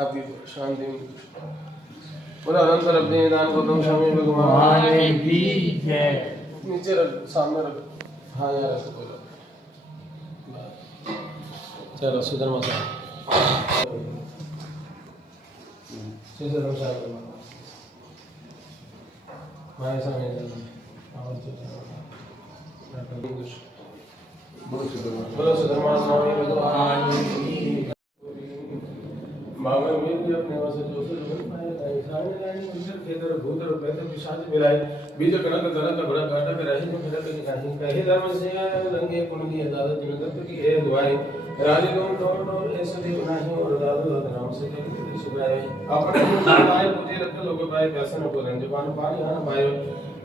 आपकी शांति बोला अनंतर अपने दान को तुम स्वामी भगवान की जय। नीचे रख, सामने रख। हाँ यार ऐसे बोलो। चलो सुधर्मा साहब सुधर्मा साहब माया सामने बोलो सुधर्मा स्वामी भगवान की। मांगे में भी अपने वासे जो से लोग पाए ताई सामने लाइन मंदिर खेतर भूतर बैठे पिशाच मिलाए बीज कणक कणक बड़ा काटा के रहे तो फिर कहीं नहीं कहे धर्म से रंगे कुंडी दादा जगत की है दुआई राजे को टोड़ ऐसे देव नहीं और दादा नाम से कभी सुनाए अपने आए मुझे रख लोग पाए व्यसन को रंजवान पानी आना पाए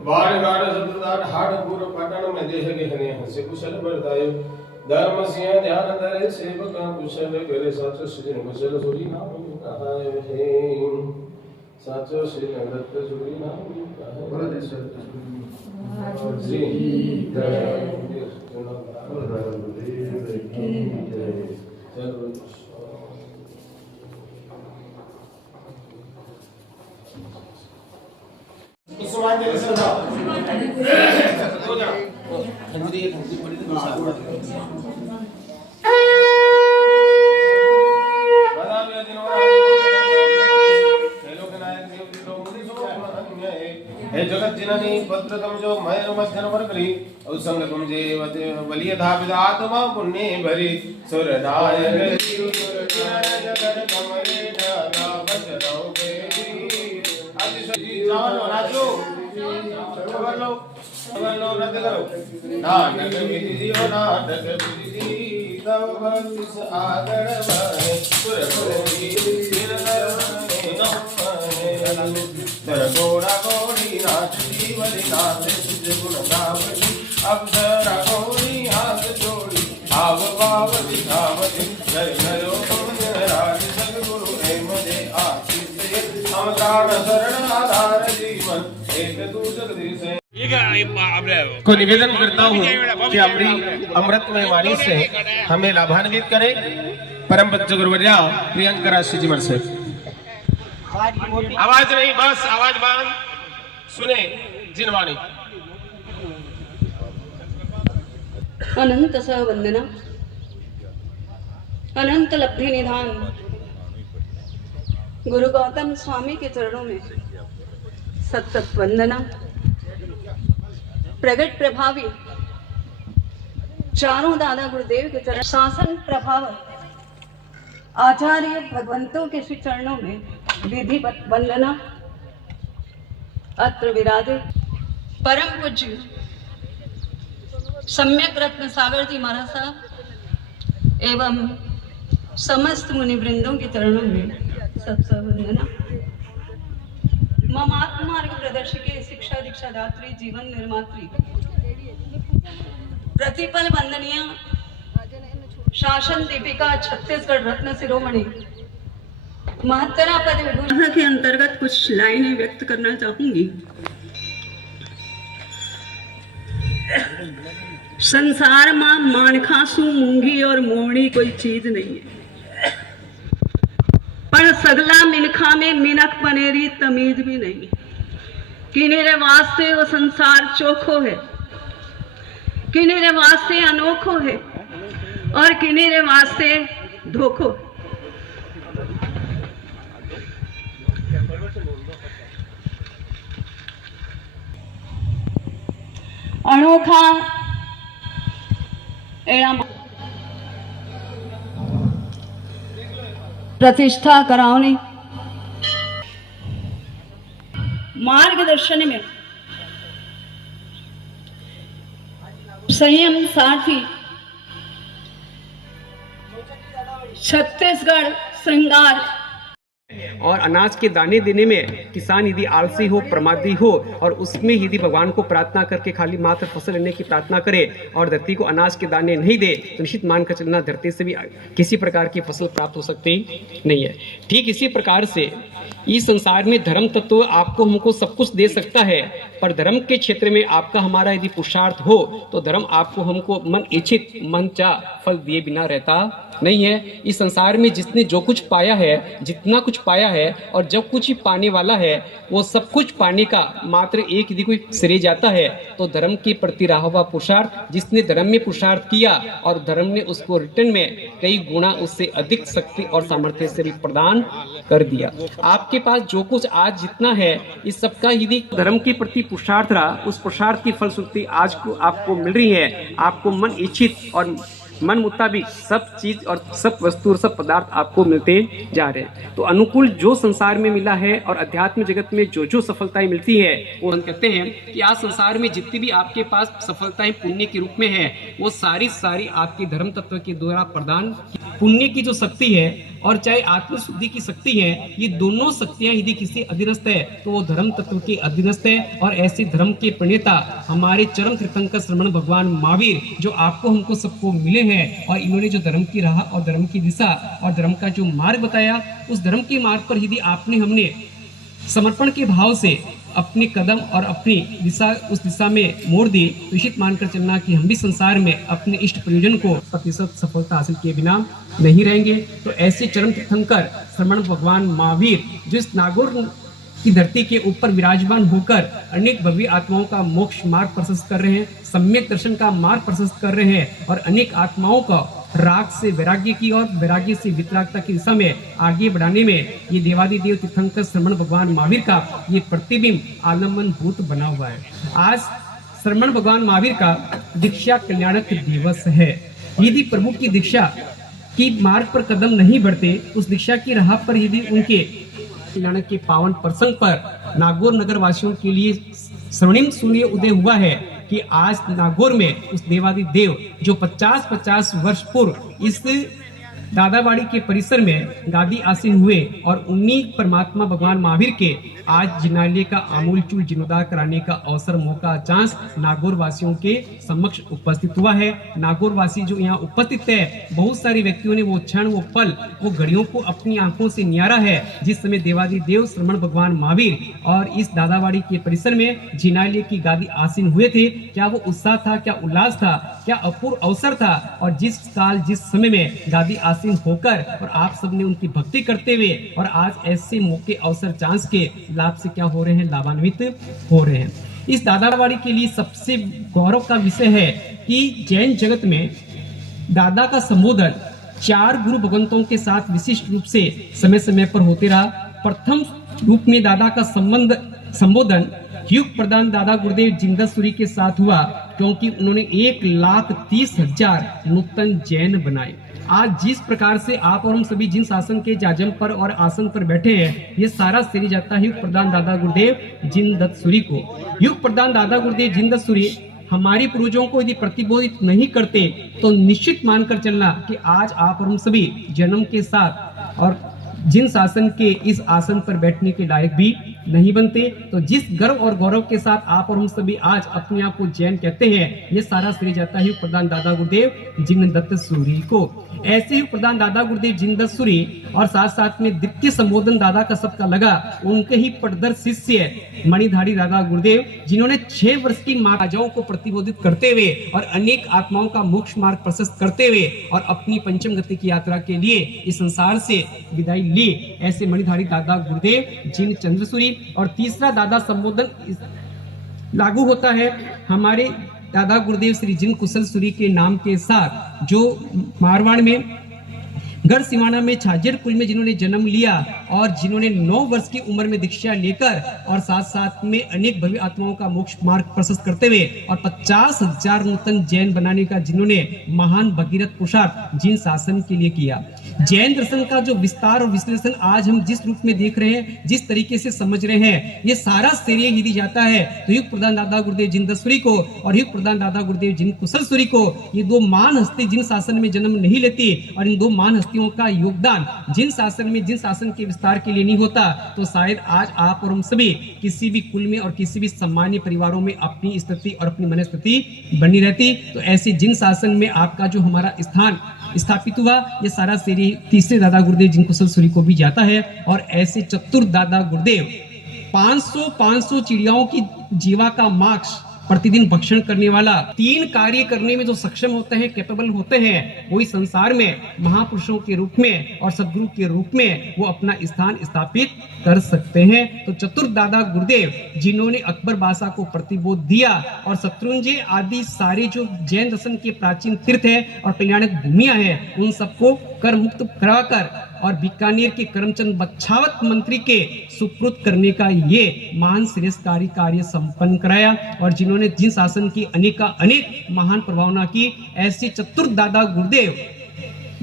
बाण गाड़ शब्ददार हाड़ पूर्व पाटन में देह के हने हंसे कुशल बरदायो धर्म से ध्यान धरे सेवक कुशल करे साचो सृजन कुशल सूरी नाम कहाय है साचो श्री नगरत सूरी नाम कहाय बोलो देशर जी जय कुसुमान जी सदा हो जा हिंदी पढ़ी तो साथ बता दिया दिनों हेलो के नायक देव जी लोग मुझे सो हे जगत जननी पत्रतम जो मयर मध्यन वर्गरी और संग तुम जे बलिय था विदात्मा पुण्य भरी सुर नायक जगत कमरे ना बचनो बेरी अतिशय जानो नाचो खबर लो रद्द करो नाटक विधि हो नाटक विधि तब बस आगर बने सुरपुरी तर घोड़ा घोड़ी नाच जीवनी नाच सिद्ध गुण गावनी अप्सरा घोड़ी हाथ जोड़ी आव भाव दिखावती जय जयो राज सद्गुरु हेम दे आशीष अवतार शरण आधार जीवन एक दूसर दिशे को निवेदन करता हूँ कि अमृतमय वाणी से हमें लाभान्वित करें परम पूज्य गुरुवर्या प्रियंका राशि जी से आवाज नहीं बस आवाज बंद सुने जिनवाणी अनंत स वंदना अनंत लब्धि निधान गुरु गौतम स्वामी के चरणों में सतत वंदना प्रगट प्रभावी चारों दादा गुरुदेव के चरण शासन प्रभाव आचार्य भगवंतों के श्री चरणों में विधिवत वंदना अत्र विराजे परम पूज्य सम्यक रत्न सागर जी महाराज साहब एवं समस्त मुनि वृंदों के चरणों में सबसे वंदना मम आत्मार्ग प्रदर्शके शिक्षा दीक्षा दात्री जीवन निर्मात्री प्रतिपल वंदनीय शासन दीपिका छत्तीसगढ़ रत्न शिरोमणि महत्तरा पद विभूषण के अंतर्गत कुछ लाइनें व्यक्त करना चाहूंगी। संसार में मानखासू मूंगी और मोहनी कोई चीज नहीं है, पर सगला मिनखा में मिनक पनेरी तमीज भी नहीं। किनेरे वास्ते वो संसार चोखो है, किनेरे वास्ते अनोखो है और किनेरे वास्ते धोखो। अनोखा एड़ा प्रतिष्ठा करावनी मार्गदर्शन में संयम साथी छत्तीसगढ़ श्रृंगार और अनाज के दाने देने में किसान यदि आलसी हो, प्रमादी हो और उसमें यदि भगवान को प्रार्थना करके खाली मात्र फसल लेने की प्रार्थना करे और धरती को अनाज के दाने नहीं दे तो निश्चित मानकर चलना धरती से भी किसी प्रकार की फसल प्राप्त हो सकती नहीं है। ठीक इसी प्रकार से इस संसार में धर्म तत्व आपको हमको सब कुछ दे सकता है, पर धर्म के क्षेत्र में आपका हमारा यदि पुरुषार्थ हो तो धर्म आपको हमको मन इच्छित मन चाह फल दिए बिना रहता नहीं है। इस संसार में जिसने जो कुछ पाया है, जितना कुछ पाया है और जब कुछ ही पाने वाला है, वो सब कुछ पाने का मात्र एक यदि कोई श्रेय जाता है तो धर्म के प्रति रहा हुआ पुरुषार्थ, जिसने धर्म में पुरुषार्थ किया और धर्म ने उसको रिटर्न में कई गुना उससे अधिक शक्ति और सामर्थ्य से भी प्रदान कर दिया। आपके पास जो कुछ आज जितना है, इस सबका यदि धर्म के प्रति पुरुषार्थ रहा, उस पुरुषार्थ की फलश्रुति आज को आपको मिल रही है। आपको मन इच्छित और मन मुताबिक सब चीज और सब वस्तु और सब पदार्थ आपको मिलते जा रहे हैं। तो अनुकूल जो संसार में मिला है और अध्यात्म जगत में जो जो सफलताएं मिलती है, वो हम कहते हैं कि आज संसार में जितनी भी आपके पास सफलताएं पुण्य के रूप में है, वो सारी आपके धर्म तत्व के द्वारा प्रदान। पुण्य की जो शक्ति है और चाहे आत्मशुद्धि की शक्ति है, ये दोनों शक्तियां यदि किसी अधीनस्थ है तो वो धर्म तत्व के अधीनस्थ है। और ऐसे धर्म के प्रणेता हमारे चरम तीर्थंकर श्रमण भगवान महावीर, जो आपको हमको सबको मिले हैं, और इन्होंने जो धर्म की राह और धर्म की दिशा और धर्म का जो मार्ग बताया, उस धर्म के मार्ग पर यदि हमने समर्पण के भाव से अपने कदम और अपनी दिशा उस दिशा में मोड़ दी, तो निश्चित मानकर चलना कि हम भी संसार में अपने इष्ट प्रयोजन को प्रतिशत सफलता हासिल किए बिना नहीं रहेंगे। तो ऐसे चरम तीर्थंकर श्रमण भगवान महावीर, जो इस नागौर की धरती के ऊपर विराजमान होकर अनेक भव्य आत्माओं का मोक्ष मार्ग प्रशस्त कर रहे हैं, सम्यक दर्शन का मार्ग प्रशस्त कर रहे हैं, और अनेक आत्माओं का राग से वैराग्य की और वैराग्य से वितरागता की दिशा में आगे बढ़ाने में ये देवादिदेव तीर्थंकर श्रमण भगवान महावीर का ये प्रतिबिंब आलम्बन भूत बना हुआ है। आज श्रमण भगवान महावीर का दीक्षा कल्याणक दिवस है। यदि प्रभु की दीक्षा की मार्ग पर कदम नहीं बढ़ते, उस दीक्षा की राह पर यदि उनके कल्याणक के पावन प्रसंग पर नागौर नगर वासियों के लिए स्वर्णिम सूर्य उदय हुआ है कि आज नागौर में उस देवादिदेव जो 50-50 वर्ष पूर्व इस दादावाड़ी के परिसर में गादी आसीन हुए, और उन्हीं परमात्मा भगवान महावीर के आज जिनालय का आमूल चूल जीर्णोद्धार कराने का अवसर, मौका, चांस नागौर वासियों के समक्ष उपस्थित हुआ है। नागौर वासी जो यहाँ उपस्थित है, बहुत सारे व्यक्तियों ने वो क्षण, वो पल, वो घड़ियों को अपनी आंखों से निहारा है, जिस समय देवादिदेव श्रमण भगवान महावीर और इस दादावाड़ी के परिसर में जिनालय की गादी आसीन हुए थे। क्या वो उत्साह था, क्या उल्लास था, क्या अपूर्व अवसर था। और जिस काल जिस समय में गादी आसीन होकर और आप सबने उनकी भक्ति करते हुए, और आज ऐसे मौके, अवसर, चांस के लाभ से क्या हो रहे हैं, लाभान्वित हो रहे हैं। इस दादावाड़ी के लिए सबसे गौरव का विषय है कि जैन जगत में दादा का संबोधन 4 गुरु भगवंतों के साथ विशिष्ट रूप से समय समय पर होते रहा। प्रथम रूप में दादा का संबोधन युग प्रधान दादा गुरुदेव जिंदसुरी के साथ हुआ, क्योंकि उन्होंने 1,30,000 नूतन जैन बनाए। आज जिस प्रकार से आप और हम सभी जिन शासन के जाजम पर और आसन पर बैठे हैं, ये सारा श्रेय जाता है युग प्रधान दादा गुरुदेव जिंदसुरी को। युग प्रधान दादा गुरुदेव जिंदसुरी हमारे पूर्वजों को यदि प्रतिबोधित नहीं करते, तो निश्चित मानकर चलना कि आज आप और हम सभी जन्म के साथ और जिन शासन के इस आसन पर बैठने के लायक भी नहीं बनते। तो जिस गर्व और गौरव के साथ आप और हम सभी आज अपने आप को जैन कहते हैं, ये सारा श्रेय जाता है प्रधान दादा गुरुदेव जिंदसुरी को। ऐसे ही प्रधान दादा गुरुदेव जिंदसुरी और साथ साथ में द्वितीय संबोधन दादा का सबका लगा उनके ही पटदर शिष्य मणिधारी दादा गुरुदेव, जिन्होंने 6 वर्ष की महाराजाओं को प्रतिबोधित करते हुए और अनेक आत्माओं का मोक्ष मार्ग प्रशस्त करते हुए और अपनी पंचम गति की यात्रा के लिए इस संसार से विदाई ली। ऐसे मणिधारी दादा गुरुदेव जिन चंद्रसूरी। और तीसरा दादा संबोधन लागू होता है हमारे दादा गुरुदेव श्री जिन कुशल सूरी के नाम के साथ, जो मारवाड़ में गढ़ सिवाना में छाजेर कुल में जिन्होंने जन्म लिया और जिन्होंने 9 वर्ष की उम्र में दीक्षा लेकर और साथ साथ में अनेक भव्य आत्माओं का मोक्ष मार्ग प्रशस्त करते हुए और 50,000 नूतन जैन बनाने का जिन्होंने महान भगीरथ पुरुषार्थ जिन शासन के लिए किया। जैन दर्शन का जो विस्तार और विश्लेषण आज हम जिस रूप में देख रहे हैं, जिस तरीके से समझ रहे हैं, ये सारा श्रेय यदि जाता है तो युग प्रधान दादा गुरुदेव जिंदसुरी को और युग प्रधान दादा गुरुदेव जिन कुशल सूरी को। ये 2 महान हस्ती जिन शासन में जन्म नहीं लेती और इन 2 महान हस्तियों का योगदान जिन शासन में जिन शासन के विस्तार के लिए नहीं होता, तो शायद आज आप और हम सभी किसी भी कुल में और किसी भी सामान्य परिवारों में अपनी स्थिति और अपनी मनस्थिति बनी रहती। तो ऐसे जिन शासन में आपका जो हमारा स्थान स्थापित हुआ, ये सारा श्रेय तीसरे दादा गुरुदेव जिन कुशल सूरी को भी जाता है। और ऐसे चतुर दादा गुरुदेव 500 चिड़ियाओं की जीवा का मांस प्रतिदिन भक्षण करने वाला, 3 कार्य करने में जो सक्षम होते हैं, कैपेबल होते हैं, वही संसार में महापुरुषों के रूप में और सदगुरु के रूप में वो अपना स्थान स्थापित कर सकते हैं। तो चतुर दादा गुरुदेव जिन्होंने अकबर बादशाह को प्रतिबोध दिया और शत्रुंजय आदि सारे जो जैन दर्शन के प्राचीन तीर्थ है और कल्याणक भूमियां हैं, उन सबको कर मुक्त कराकर और बीकानेर के करमचंद बच्छावत मंत्री के सुपुर्द करने का ये महान श्रेष्ठकारी कार्य संपन्न कराया। और जिन्होंने जिन शासन की अनेक महान प्रभावना की, ऐसे चतुर दादा गुरुदेव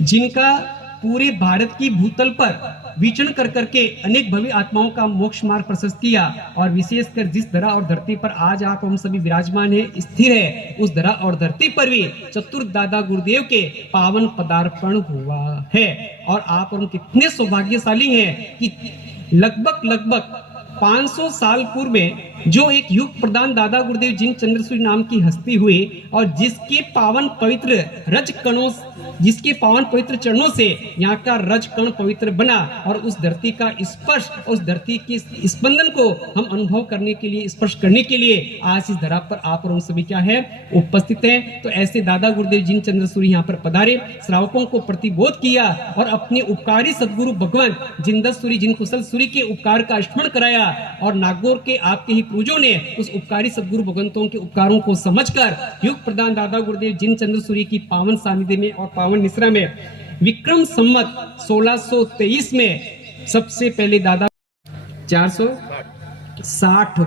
जिनका पूरे भारत की भूतल पर विचरण कर करके अनेक भव्य आत्माओं का मोक्ष मार्ग प्रशस्त किया, और विशेषकर जिस धरा और धरती पर आज आप हम सभी विराजमान है, स्थिर है, उस धरा और धरती पर भी चतुर दादा गुरुदेव के पावन पदार्पण हुआ है। और आप हम कितने सौभाग्यशाली हैं कि लगभग 500 साल पूर्व में जो एक युग प्रदान दादा गुरुदेव जिन चंद्रसूरी नाम की हस्ती हुई, और जिसके पावन पवित्र चरणों से यहाँ का रज कण पवित्र बना, और उस धरती का स्पर्श, उस धरती के स्पंदन को हम अनुभव करने के लिए, स्पर्श करने के लिए आज इस धरा पर आप और हम सभी क्या है उपस्थित हैं। तो ऐसे दादा गुरुदेव जिन चंद्रसूरी यहाँ पर पधारे, श्रावकों को प्रतिबोध किया और अपने उपकारी सदगुरु भगवान जिनदसूरी जिन कुशल सूरी के उपकार का स्मरण कराया, और नागौर के आपके ही पूजों ने उस उपकारी सदगुरु भगवंतों के उपकारों को समझकर युग प्रदान दादा गुरुदेव जिन चंद्रसूरी की पावन सानिध्य में और पावन निश्रा में विक्रम संवत 1623 में सबसे पहले दादा 460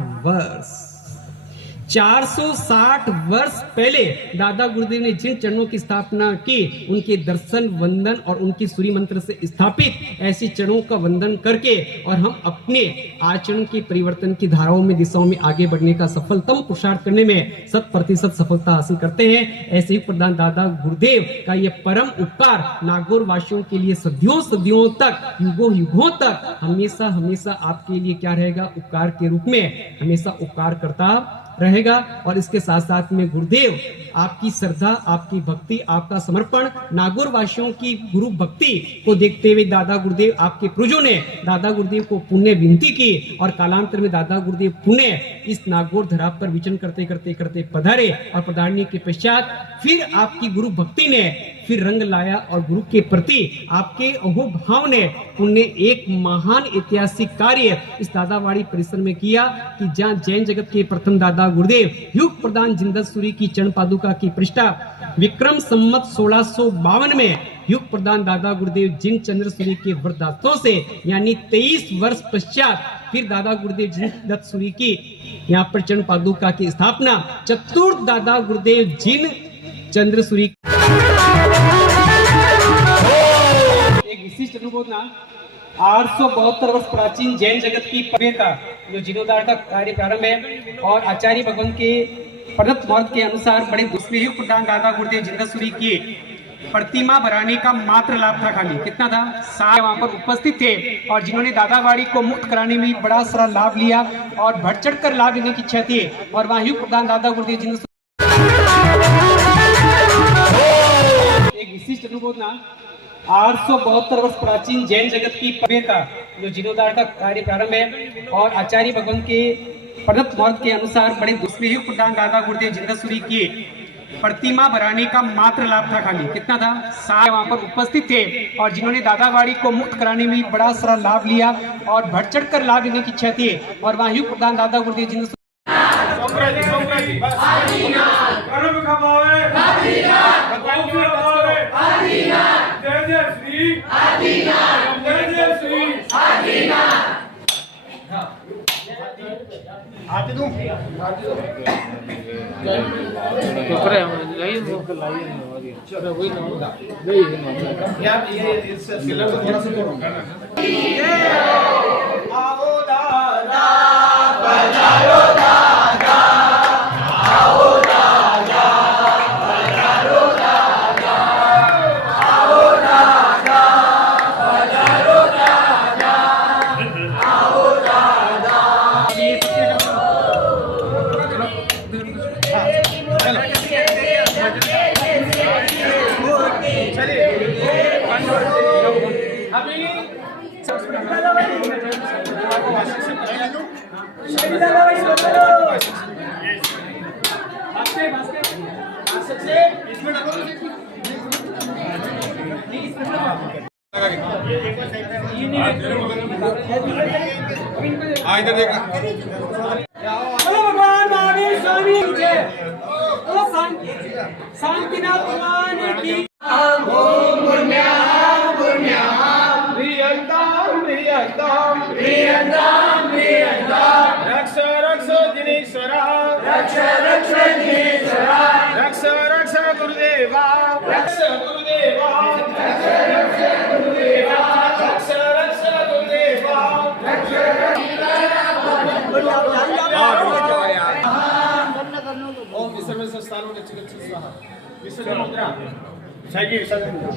वर्ष पहले दादा गुरुदेव ने जिन चरणों की स्थापना की, उनके दर्शन वंदन और उनकी सूर्य मंत्र से स्थापित ऐसी चरणों का वंदन करके और हम अपने आचरण के परिवर्तन की धाराओं में, दिशाओं में आगे बढ़ने का सफलतम पुरुषार्थ करने में 100% सफलता हासिल करते हैं। ऐसे ही प्रधान दादा गुरुदेव का यह परम उपकार नागौर वासियों के लिए सदियों तक, युगों तक हमेशा आपके लिए क्या रहेगा, उपकार के रूप में हमेशा उपकार करता रहेगा। और इसके साथ साथ में गुरुदेव आपकी श्रद्धा, आपकी भक्ति, आपका समर्पण, नागौर वासियों की गुरु भक्ति को देखते हुए दादा गुरुदेव आपके पूर्वजों ने दादा गुरुदेव को पुण्य विनती की, और कालांतर में दादा गुरुदेव पुण्य इस नागौर धरा पर विचरण करते पधारे, और पधारने के पश्चात फिर आपकी गुरु भक्ति ने फिर रंग लाया, और गुरु के प्रति आपके अहोभाव ने पुण्य एक महान ऐतिहासिक कार्य इस दादावाड़ी परिसर में किया कि जहाँ जैन जगत के प्रथम दादा गुरुदेव युग प्रदान जिनदसूरी की चरण पादुका की प्रतिष्ठा विक्रम संवत 1652 में युग प्रदान दादा गुरुदेव जिन चंद्रसूरी के वरदानों से, यानी 23 वर्ष पश्चात फिर दादा गुरुदेव जिन दत्तसूरी की यहाँ पर चरण पादुका की स्थापना चतुर दादा गुरुदेव जिन चंद्रसूरी एक विशिष्ट अनुभव ना 872 वर्ष प्राचीन जैन जगत की का जो जीर्णोद्धार का कार्य प्रारंभ है, और आचार्य भगवान के प्रदत्त मत के अनुसार बड़े दूसरे युग प्रदान दादा गुरुदेव जिनदसूरी की प्रतिमा बनाने का मात्र लाभ था। खाली कितना था, सारे वहां पर उपस्थित थे, और जिन्होंने दादावाड़ी को मुक्त कराने में बड़ा सारा लाभ लिया और बढ़ चढ़ कर लाभ लेने की इच्छा थी। और वहां युग प्रदान दादा गुरुदेव जिनदसूरी एक विशिष्ट अनुभव ना 872 वर्ष प्राचीन जैन जगत की का जो जीर्णोद्धार का कार्य प्रारंभ है, और आचार्य भगवान के प्रदत्त मत के अनुसार बड़े दूसरे युग प्रदान दादा गुरुदेव जिनदसूरी की प्रतिमा बनाने का मात्र लाभ था। खाली कितना था, सारे वहां पर उपस्थित थे, और जिन्होंने दादावाड़ी को मुक्त कराने में बड़ा सारा लाभ लिया और बढ़ चढ़ कर लाभ लेने की इच्छा थी। और वहां युग प्रदान दादा गुरुदेव जिनदसूरी इधर देखना। बोलो भगवान महावीर स्वामी जय। बोलो शांतिनाथ भगवान की। रक्ष रक्ष जिनेश्वरा, रक्ष रक्ष जिनेश्वरा, रक्ष रक्ष गुरुदेवा, रक्ष गुरुदेवा, रक्ष रक्ष गुरुदेवा, रक्ष रक्ष गुरुदेवा, रक्ष ओम विसर्जन स्थानों के चिकित्सक स्वाहा। विसर्जन मुद्रा चाहिए। विसर्जन मुद्रा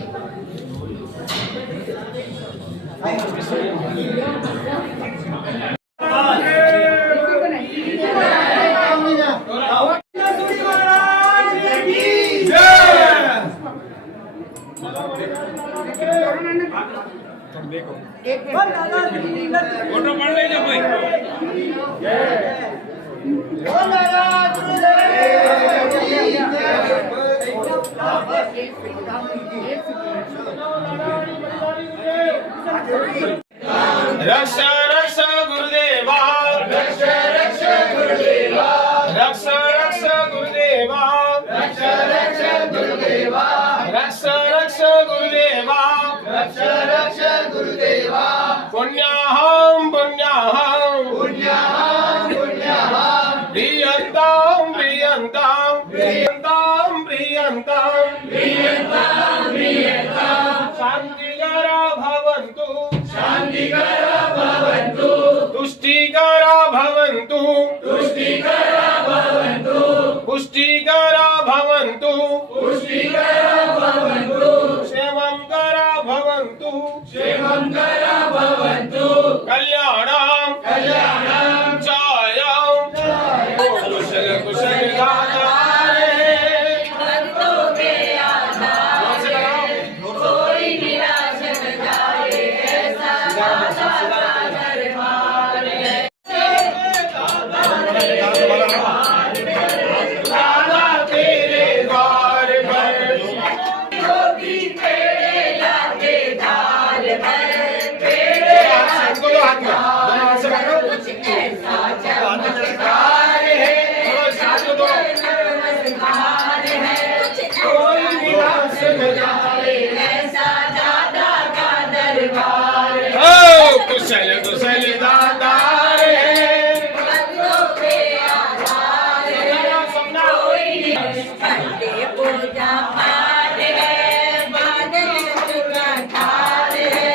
रक्ष रक्ष गुरुदेवा, रक्ष रक्ष गुरुदेवा, रक्ष रक्ष गुरुदेवा, रक्ष रक्ष गुरुदेवा, रक्ष रक्ष गुरुदेवा, रक्ष रक्ष गुरुदेवा, पुण्याहं पुण्याहं पुण्याहं पुण्याहं, प्रियंतां प्रियंतां प्रियंतां प्रियंतां प्रियंतां प्रियंतां, शान्तिकरा भवन्तु शान्तिकरा भवन्तु, तुष्टिकरा भवन्तु तुष्टिकरा भवन्तु, पुष्टिकरा भवन्तु पुष्टिकरा भवन्तु, क्षेमंकरा भवन्तु क्षेमंकरा भवन्तु, कल्याणं कल्याणं चायं कुशल कुशल दातारे, भक्तों के आधारे, कोई निराश न जाए, ऐसा दाता का दरबार है। दादा तेरे द्वार पर, योगी तेरे लागे द्वार पर, तेरे हाथ में कुछ ऐसा चमत्कार है, नमस्कार है, कोई निराश न जाए, ऐसा दादा का दरबार है। ओ कुशल कुशल दाता रे, भक्तों के आधार है, कोई करते पूजा पाठ है, बादल का ठार है,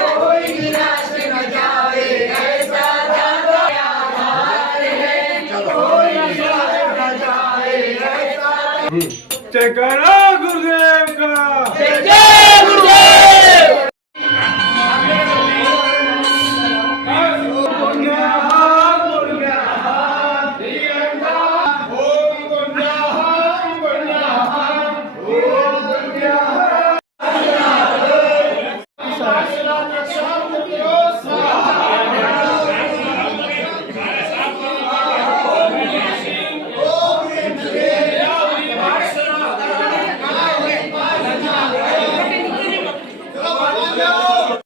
कोई निराश न जाए, ऐसा दादा का आधार है, कोई निराश न जाए, ऐसा जय करो